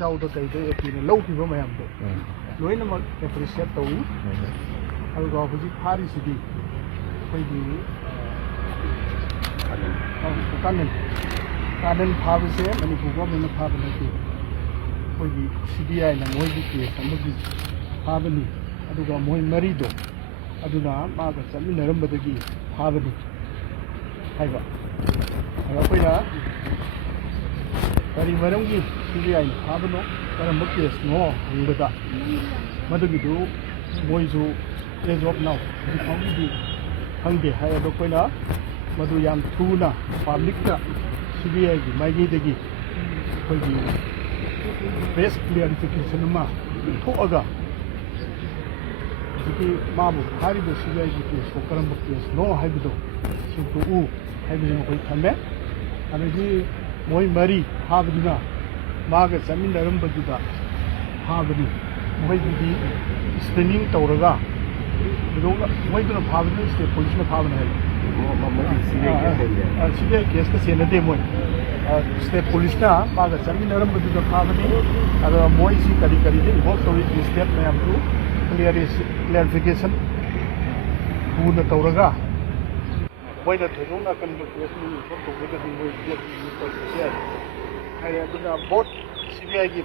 ꯆꯥꯎꯗ ꯀꯩꯗ ꯑꯦꯄꯤꯅ ꯂꯧꯈꯤꯕ ꯃꯌꯥꯝꯗꯣ ꯂꯣꯏꯅꯃꯛ ꯑꯦꯄ꯭ꯔꯤꯁꯤꯌꯦꯠ ꯇꯧꯏ ꯑꯗꯨꯒ ꯍꯧꯖꯤꯛ ꯐꯥꯔꯤꯁꯤꯗꯤ ꯑꯩꯈꯣꯏꯒꯤ ꯀꯥꯅꯟ ꯐꯥꯕꯁꯦ ꯃꯅꯤꯄꯨꯔ ꯒꯣꯔꯃꯦꯟꯅ ꯐꯥꯕ ꯅꯠꯇꯦ ꯑꯩꯈꯣꯏꯒꯤ CBIꯅ ꯃꯣꯏꯒꯤ ꯀꯦꯁ ꯑꯃꯒꯤ ꯐꯥꯕꯅꯤ ꯑꯗꯨꯒ ꯃꯣꯏ ꯃꯔꯤꯗꯣ ꯑꯗꯨꯅ ꯃꯥꯒ ꯆꯠꯃꯤꯟꯅꯔꯝꯕꯗꯒꯤ ꯐꯥꯕꯅꯤ ꯍꯥꯏꯕ ꯑꯗꯣ ꯑꯩꯈꯣꯏꯅ ꯀꯔꯤ ꯃꯔꯝꯒꯤ CBIꯅ ꯐꯥꯕꯅꯣ ꯀꯔꯝꯕ ꯀꯦꯁꯅꯣ ꯍꯪꯕꯗ ꯃꯗꯨꯒꯤꯗꯨ ꯃꯣꯏꯁꯨ ꯑꯦꯖ ꯑꯣꯐ ꯅꯥꯎ ꯍꯧꯖꯤꯛ ꯐꯥꯎꯒꯤꯗꯤ ꯈꯪꯗꯦ ꯍꯥꯏ ꯑꯗꯣ ꯑꯩꯈꯣꯏꯅ ꯃꯗꯨ ꯌꯥꯝ ꯊꯨꯅ ꯄꯥꯕ꯭ꯂꯤꯛꯇ CBIꯒꯤ ꯃꯥꯏꯀꯩꯗꯒꯤ ꯑꯩꯈꯣꯏꯒꯤ ꯄ꯭ꯔꯦꯁ ꯀ꯭ꯂꯤꯌꯥꯔꯤꯐꯤꯀꯦꯁꯟ ꯑꯃ ꯊꯣꯛꯑꯒ ꯍꯧꯖꯤꯛꯀꯤ ꯃꯥꯕꯨ ꯐꯥꯔꯤꯕ CBIꯒꯤ ꯀꯦꯁꯇꯣ ꯀꯔꯝꯕ ꯀꯦꯁꯅꯣ ꯍꯥꯏꯕꯗꯣ ꯁꯦꯡꯗꯣꯛꯎ ꯍꯥꯏꯕꯁꯤ ꯃꯈꯣꯏ ꯊꯝꯃꯦ ꯑꯗꯒꯤ ꯃꯣꯏ ꯃꯔꯤ ꯐꯥꯕꯗꯨꯅ ꯃꯥꯒ ꯆꯠꯃꯤꯟꯅꯔꯝꯕꯗꯨꯗ ꯐꯥꯕꯅꯤ ꯃꯣꯏꯗꯨꯗꯤ ꯁ꯭ꯀ꯭ꯔꯤꯅꯤꯡ ꯇꯧꯔꯒ ꯃꯣꯏꯗꯨꯅ ꯐꯥꯕꯗꯨꯅ ꯁ꯭ꯇꯦꯠ ꯄꯨꯂꯤꯁꯅ ꯐꯥꯕꯅꯤ ꯍꯥꯏ CBI ꯀꯦꯁꯀ ꯆꯦꯟꯅꯗꯦ ꯃꯣꯏ ꯁ꯭ꯇꯦꯠ ꯄꯨꯂꯤꯁꯅ ꯃꯥꯒ ꯆꯠꯃꯤꯟꯅꯔꯝꯕꯗꯨꯗ ꯐꯥꯕꯅꯤ ꯑꯗꯨꯒ ꯃꯣꯏꯁꯤ ꯀꯔꯤ ꯀꯔꯤꯗ ꯏꯟꯚꯣꯜቭ ꯇꯧꯔꯤ ꯁ꯭ꯇꯦꯠ ꯃꯌꯥꯝꯗꯨ ꯀ꯭ꯂꯤꯌꯥꯔꯤꯐꯤꯀꯦꯁꯟ ꯊꯨꯅ ꯇꯧꯔꯒ ꯃꯣꯏꯅ ꯊꯣꯏꯗꯣꯛꯅ ꯑꯀꯟꯕ ꯀꯦꯁꯅꯤ ꯏꯟꯚꯣꯜꯚ ꯇꯧꯔꯒꯗꯤ ꯃꯣꯏ ꯀꯦꯁ ꯇꯧꯕꯁꯨ ꯌꯥꯏ ꯍꯥꯏꯔꯦ ꯑꯗꯨꯅ ꯕꯣꯠ CBIꯒꯤ